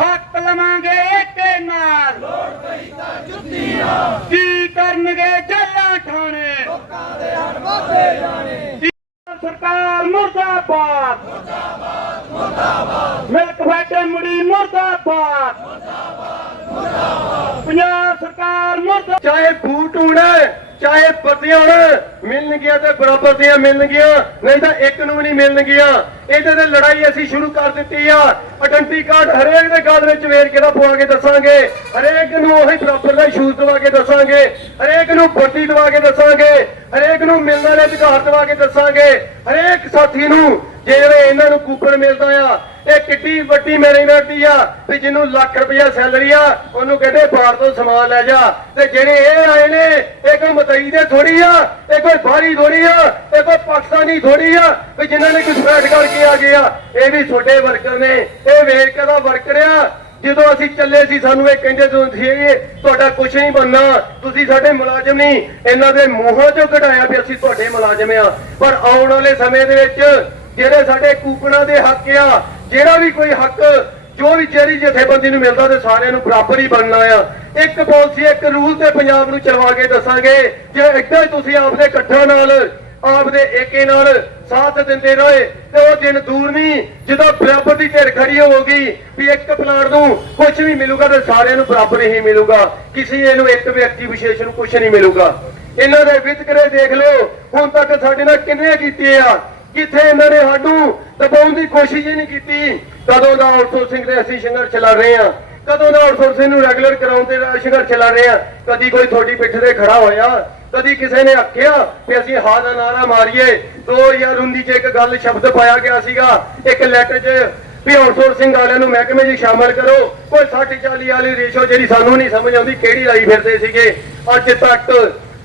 ਹੱਕ ਲਵਾਂਗੇ ਏਕੇ ਨਾਲ। ਲੋੜ ਪਈ ਤਾਂ ਜੁੱਤੀ ਨਾਲ ਕੀ ਕਰਨਗੇ ਜੱਲਾ ਠਾਣੇ। ਲੋਕਾਂ ਦੇ ਹੜ ਜਾਣੇ ਸਰਕਾਰ ਮੁਰਦਾਬਾਦ। ਮੁਰਦਾਬਾਦ ਮੁਰਦਾਬਾਦ ਮਿਲਕ ਫੈਕਟਰੀ ਮੁੜੀ ਮੁਰਦਾਬਾਦ। ਮੁਰਦਾਬਾਦ ਪੰਜਾਬ ਸਰਕਾਰ ਮੁਰਦਾਬਾਦ। ਚਾਹੇ ਬੂਟ ਹੋਣ ਚਾਹੇ ਪੱਤੀਆਂ ਹੋਣ ਮਿਲਣਗੀਆਂ ਤੇ ਬਰਾਬਰ ਦੀਆਂ ਮਿਲਣਗੀਆਂ ਨਹੀਂ ਤਾਂ ਇੱਕ ਨੂੰ ਵੀ ਨਹੀਂ ਮਿਲਣਗੀਆਂ ਇਹਦੇ ਤੇ ਲੜਾਈ ਅਸੀਂ ਸ਼ੁਰੂ ਕਰ ਦਿੱਤੀ ਆ। ਆਇਡੈਂਟੀ ਕਾਰਡ ਹਰੇਕ ਦੇ ਗੱਲ ਵਿੱਚ ਵੇਰ ਕੇ ਦਾ ਪਵਾ ਕੇ ਦੱਸਾਂਗੇ। ਹਰੇਕ ਨੂੰ ਉਹੀ ਬਰਾਬਰ ਦਾ ਸ਼ੂਜ਼ ਦਵਾ ਕੇ ਦੱਸਾਂਗੇ। ਹਰੇਕ ਨੂੰ ਬੱਤੀ ਦਵਾ ਕੇ ਦੱਸਾਂਗੇ। ਹਰੇਕ ਨੂੰ ਮਿਲਣ ਵਾਲੇ ਅਧਿਕਾਰ ਦਵਾ ਕੇ ਦੱਸਾਂਗੇ। ਹਰੇਕ ਸਾਥੀ ਨੂੰ ਜਿਹੜੇ ਇਹਨਾਂ ਨੂੰ ਕੂਪਨ ਮਿਲਦਾ ਆ ਇਹ ਕਿੱਡੀ ਵੱਡੀ ਮੈਨੇਜਮੈਂਟ ਆ ਵੀ ਜਿਹਨੂੰ ਲੱਖ ਰੁਪਇਆ ਸੈਲਰੀ ਆ, ਉਹਨੂੰ ਕਹਿੰਦੇ ਬਾਹਰ ਤੋਂ ਸਮਾਨ ਲੈ ਜਾ। ਤੇ ਜਿਹੜੇ ਇਹ ਆਏ ਨੇ, ਇਹ ਕੋਈ ਮਤਈ ਦੇ ਥੋੜੀ ਆ, ਇਹ ਕੋਈ ਬਾਹਰੀ ਥੋੜੀ ਆ, ਇਹ ਕੋਈ ਪਾਕਿਸਤਾਨੀ ਥੋੜੀ ਆ, ਵੀ ਜਿਨ੍ਹਾਂ ਨੇ ਕੁਝ ਫੈਟ ਕਰਕੇ ਆ ਗਏ ਆ। ਇਹ ਵੀ ਛੋਟੇ ਵਰਕਰ ਨੇ। ਇਹ ਵੇਰਕੇ ਦਾ ਵਰਕਰ ਆ। ਜਦੋਂ ਅਸੀਂ ਚੱਲੇ ਸੀ, ਸਾਨੂੰ ਇਹ ਕਹਿੰਦੇ ਸੀ ਤੁਹਾਡਾ ਕੁਝ ਨਹੀਂ ਬੰਨਾ ਤੁਸੀਂ ਸਾਡੇ ਮੁਲਾਜ਼ਮ ਨਹੀਂ। ਇਹਨਾਂ ਦੇ ਮੂੰਹੋਂ ਚੋਂ ਕਢਾਇਆ ਵੀ ਅਸੀਂ ਤੁਹਾਡੇ ਮੁਲਾਜ਼ਮ ਆ। ਪਰ ਆਉਣ ਵਾਲੇ ਸਮੇਂ ਦੇ ਵਿੱਚ ਜਿਹੜੇ ਸਾਡੇ ਕੂਪਨਾਂ ਦੇ ਹੱਕ ਆ ਜਿਹੜਾ ਵੀ ਕੋਈ ਹੱਕ, ਜੋ ਵੀ ਜਿਹੜੀ ਜਥੇਬੰਦੀ ਨੂੰ ਮਿਲਦਾ ਤੇ ਸਾਰਿਆਂ ਨੂੰ ਬਰਾਬਰ ਹੀ ਬਣਨਾ ਆ। ਇੱਕ ਪਾਲਿਸੀ, ਇੱਕ ਰੂਲ ਤੇ ਪੰਜਾਬ ਨੂੰ ਚਲਵਾ ਕੇ ਦੱਸਾਂਗੇ, ਜੇ ਇੱਦਾਂ ਹੀ ਤੁਸੀਂ ਆਪਦੇ ਇਕੱਠਾਂ ਨਾਲ, ਆਪਦੇ ਏਕੇ ਨਾਲ ਸਾਥ ਦਿੰਦੇ ਰਹੇ, ਤੇ ਉਹ ਦਿਨ ਦੂਰ ਨਹੀਂ, ਜਦੋਂ ਬਰਾਬਰ ਦੀ ਢੇਰ ਖੜੀ ਹੋਊਗੀ ਵੀ ਇੱਕ ਪਲਾਟ ਨੂੰ ਕੁਝ ਵੀ ਮਿਲੂਗਾ ਤੇ ਸਾਰਿਆਂ ਨੂੰ ਬਰਾਬਰ ਹੀ ਮਿਲੂਗਾ। ਕਿਸੇ ਇਹਨੂੰ ਇੱਕ ਵਿਅਕਤੀ ਵਿਸ਼ੇਸ਼ ਨੂੰ ਕੁਝ ਨਹੀਂ ਮਿਲੂਗਾ। ਇਹਨਾਂ ਦੇ ਵਿਤਕਰੇ ਦੇਖ ਲਓ, ਹੁਣ ਤੱਕ ਸਾਡੇ ਨਾਲ ਕਿੰਨੇ ਕੀਤੇ ਆ? ਕਿੱਥੇ ਇਹਨਾਂ ਨੇ ਸਾਨੂੰ ਦਬਾਉਣ ਦੀ ਕੋਸ਼ਿਸ਼ ਹੀ ਨਹੀਂ ਕੀਤੀ ਕਦੋਂ ਦਾ ਆਊਟਸੋਰਸਿੰਗ ਦੇ ਅਸੀਂ ਸੰਘਰਸ਼ ਚਲਾ ਰਹੇ ਆ ਕਦੋਂ ਦਾ ਆਊਟਸੋਰਸਿੰਗ ਨੂੰ ਰੈਗੂਲਰ ਕਰਾਉਣ ਤੇ ਸੰਘਰਸ਼ ਚਲਾ ਰਹੇ ਆ ਕਦੀ ਕੋਈ ਤੁਹਾਡੀ ਪਿੱਠ ਤੇ ਖੜਾ ਹੋਇਆ, ਕਦੀ ਕਿਸੇ ਨੇ ਆਖਿਆ ਕਿ ਅਸੀਂ ਹਾਂ ਦਾ ਨਾਰਾ ਮਾਰੀਏ। 2019 ਚ ਇੱਕ ਗੱਲ ਸ਼ਬਦ ਪਾਇਆ ਗਿਆ ਸੀਗਾ, ਇੱਕ ਲੈਟਰ 'ਚ ਵੀ ਆਊਟਸੋਰਸਿੰਗ ਵਾਲਿਆਂ ਨੂੰ ਮਹਿਕਮੇ 'ਚ ਸ਼ਾਮਲ ਕਰੋ। ਕੋਈ 60 40 ਵਾਲੀ ਰੇਸ਼ੋ ਜਿਹੜੀ ਸਾਨੂੰ ਨਹੀਂ ਸਮਝ ਆਉਂਦੀ, ਕਿਹੜੀ ਲਾਈ ਫਿਰਦੇ ਸੀਗੇ? ਅੱਜ ਤੱਕ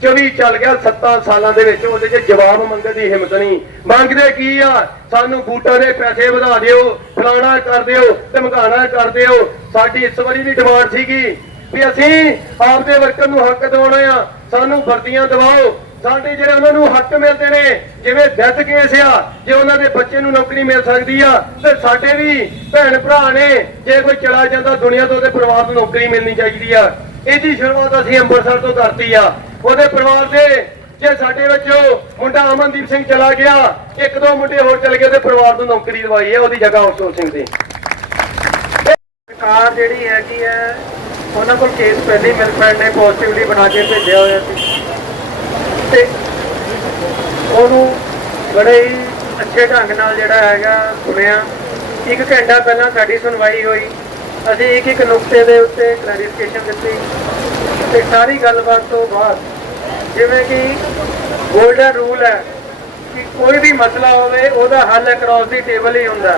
24 ਚੱਲ ਗਿਆ 7 ਸਾਲਾਂ ਦੇ ਵਿੱਚ ਉਹਦੇ 'ਚ ਜਵਾਬ ਮੰਗਣ ਦੀ ਹਿੰਮਤ ਨਹੀਂ। ਮੰਗਦੇ ਕੀ ਆ? ਸਾਨੂੰ ਬੂਟਾਂ ਦੇ ਪੈਸੇ ਵਧਾ ਦਿਓ, ਫਲਾਣਾ ਕਰ ਦਿਓ ਧਮਕਾਣਾ ਕਰ ਦਿਓ। ਸਾਡੀ ਇਸ ਵਾਰੀ ਵੀ ਡਿਮਾਂਡ ਸੀਗੀ ਵੀ ਅਸੀਂ ਆਪਦੇ ਵਰਕਰ ਨੂੰ ਹੱਕ ਦਿਵਾਉਣਾ ਆ। ਸਾਨੂੰ ਵਰਦੀਆਂ ਦਿਵਾਓ। ਸਾਡੇ ਜਿਹੜੇ ਉਹਨਾਂ ਨੂੰ ਹੱਕ ਮਿਲਦੇ ਨੇ, ਜਿਵੇਂ ਡੈਥ ਕੇਸ ਆ, ਜੇ ਉਹਨਾਂ ਦੇ ਬੱਚੇ ਨੂੰ ਨੌਕਰੀ ਮਿਲ ਸਕਦੀ ਆ, ਤੇ ਸਾਡੇ ਵੀ ਭੈਣ ਭਰਾ ਨੇ, ਜੇ ਕੋਈ ਚਲਾ ਜਾਂਦਾ ਦੁਨੀਆ ਤੋਂ ਉਹਦੇ ਪਰਿਵਾਰ ਨੂੰ ਨੌਕਰੀ ਮਿਲਣੀ ਚਾਹੀਦੀ ਆ। ਇਹਦੀ ਸ਼ੁਰੂਆਤ ਅਸੀਂ ਅੰਮ੍ਰਿਤਸਰ ਤੋਂ ਕਰਤੀ ਆ। ਉਹਦੇ ਪਰਿਵਾਰ ਦੇ ਜੇ ਸਾਡੇ ਵਿੱਚੋਂ ਮੁੰਡਾ ਅਮਨਦੀਪ ਸਿੰਘ ਚਲਾ ਗਿਆ, ਇੱਕ ਦੋ ਮੁੰਡੇ ਹੋਰ ਚਲੇ ਗਏ ਤੇ ਪਰਿਵਾਰ ਨੂੰ ਨੌਕਰੀ ਦਵਾਈ ਹੈ ਉਹਦੀ ਜਗ੍ਹਾ ਆਊਟਸੋਰਸਿੰਗ ਤੇ ਸਰਕਾਰ ਜਿਹੜੀ ਹੈਗੀ ਹੈ, ਉਹਨਾਂ ਕੋਲ ਕੇਸ ਪਹਿਲੇ ਮਿਲਫੈਡ ਨੇ ਪੋਜ਼ਿਟਿਵਲੀ ਬਣਾ ਕੇ ਭੇਜਿਆ ਹੋਇਆ ਸੀ। ਤੇ ਉਹਨੂੰ ਬੜੇ ਹੀ ਅੱਛੇ ਢੰਗ ਨਾਲ ਜਿਹੜਾ ਹੈਗਾ ਸੁਣਿਆ। ਇੱਕ ਘੰਟਾ ਪਹਿਲਾਂ ਸਾਡੀ ਸੁਣਵਾਈ ਹੋਈ। ਅਸੀਂ ਇੱਕ ਇੱਕ ਨੁਕਤੇ ਦੇ ਉੱਤੇ ਕਲੈਰੀਫਿਕੇਸ਼ਨ ਦਿੱਤੀ। ਤੇ ਸਾਰੀ ਗੱਲਬਾਤ ਤੋਂ ਬਾਅਦ ਜਿਵੇਂ ਕਿ ਗੋਲਡਨ ਰੂਲ ਹੈ ਕਿ ਕੋਈ ਵੀ ਮਸਲਾ ਹੋਵੇ, ਉਹਦਾ ਹੱਲ ਅਕ੍ਰੋਸ ਦੀ ਟੇਬਲ ਹੀ ਹੁੰਦਾ।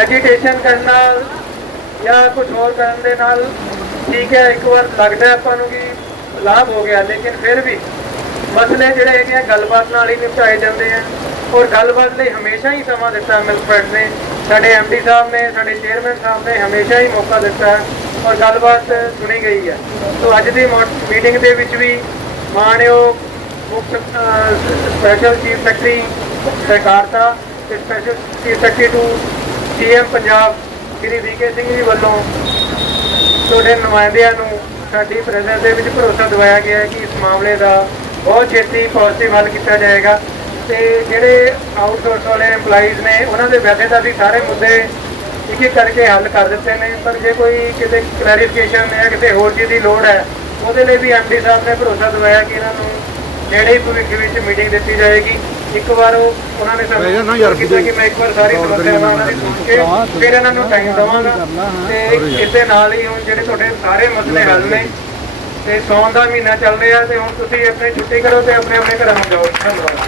ਐਜੀਟੇਸ਼ਨ ਕਰਨ ਨਾਲ ਜਾਂ ਕੁਝ ਹੋਰ ਕਰਨ ਦੇ ਨਾਲ ਠੀਕ ਹੈ, ਇੱਕ ਵਾਰ ਲੱਗਦਾ ਆਪਾਂ ਨੂੰ ਕਿ ਲਾਭ ਹੋ ਗਿਆ, ਲੇਕਿਨ ਫਿਰ ਵੀ ਮਸਲੇ ਜਿਹੜੇ ਹੈਗੇ ਆ, ਗੱਲਬਾਤ ਨਾਲ ਹੀ ਨਿਪਟਾਏ ਜਾਂਦੇ ਆ। ਔਰ ਗੱਲਬਾਤ ਲਈ ਹਮੇਸ਼ਾ ਹੀ ਸਮਾਂ ਦਿੱਤਾ ਮਿਲਫਰੈਡ ਨੇ, ਸਾਡੇ ਐਮਡੀ ਸਾਹਿਬ ਨੇ, ਸਾਡੇ ਚੇਅਰਮੈਨ ਸਾਹਿਬ ਨੇ ਹਮੇਸ਼ਾ ਹੀ ਮੌਕਾ ਦਿੱਤਾ ਔਰ ਗੱਲਬਾਤ ਸੁਣੀ ਗਈ ਹੈ ਸੋ ਅੱਜ ਦੀ ਮੀਟਿੰਗ ਦੇ ਵਿੱਚ ਵੀ ਮਾਣਯੋਗ ਮੁੱਖ ਸਪੈਸ਼ਲ ਚੀਫ ਸੈਕਟਰੀ ਸਹਿਕਾਰਤਾ ਤੇ special chief secretary to CM Punjab Shri V K Singh ji ਵੱਲੋਂ ਤੁਹਾਡੇ ਨੁਮਾਇੰਦਿਆਂ ਨੂੰ ਸਾਡੀ ਪ੍ਰੈਜ਼ੈਂਸ ਦੇ ਵਿੱਚ ਭਰੋਸਾ ਦਿਵਾਇਆ ਗਿਆ ਹੈ ਕਿ ਇਸ ਮਾਮਲੇ ਦਾ ਬਹੁਤ ਛੇਤੀ ਪੋਜ਼ਿਟਿਵ ਹੱਲ ਕੀਤਾ ਜਾਏਗਾ। ਤੇ ਜਿਹੜੇ ਆਊਟਸੋਰਸ ਵਾਲੇ EMPLOYEES ਨੇ, ਉਹਨਾਂ ਦੇ ਵੈਸੇ ਤਾਂ ਅਸੀਂ ਸਾਰੇ ਮੁੱਦੇ ਇੱਕ ਇੱਕ ਕਰਕੇ ਹੱਲ ਕਰ ਦਿੱਤੇ ਨੇ ਪਰ ਜੇ ਕੋਈ ਕਿਤੇ ਕਲੈਰੀਫਿਕੇਸ਼ਨ ਜਾਂ ਕਿਸੇ ਹੋਰ ਚੀਜ਼ ਦੀ ਲੋੜ ਹੈ ਉਹਦੇ ਲਈ ਵੀ ਐਮਡੀ ਸਾਹਿਬ ਨੇ ਭਰੋਸਾ ਦਿਵਾਇਆ ਕਿ ਇਹਨਾਂ ਨੂੰ ਨੇੜੇ ਹੀ ਭਵਿੱਖ ਵਿੱਚ ਮੀਟਿੰਗ ਦਿੱਤੀ ਜਾਏਗੀ। ਇੱਕ ਵਾਰ ਉਹ ਉਹਨਾਂ ਨੇ ਸਾਨੂੰ ਕੀਤਾ ਕਿ ਮੈਂ ਇੱਕ ਵਾਰ ਸਾਰੀ ਸਮੱਸਿਆਵਾਂ ਉਹਨਾਂ ਦੀ ਸੁਣ ਕੇ ਫਿਰ ਇਹਨਾਂ ਨੂੰ ਟਾਈਮ ਦਵਾਂਗਾ। ਤੇ ਇਸ ਦੇ ਨਾਲ ਹੀ ਹੁਣ ਜਿਹੜੇ ਤੁਹਾਡੇ ਸਾਰੇ ਮਸਲੇ ਹੱਲ ਨੇ ਤੇ ਸੌਣ ਦਾ ਮਹੀਨਾ ਚੱਲ ਰਿਹਾ ਤੇ ਹੁਣ ਤੁਸੀਂ ਆਪਣੀ ਛੁੱਟੀ ਕਰੋ ਤੇ ਆਪਣੇ ਆਪਣੇ ਘਰਾਂ ਨੂੰ ਜਾਓ। ਧੰਨਵਾਦ।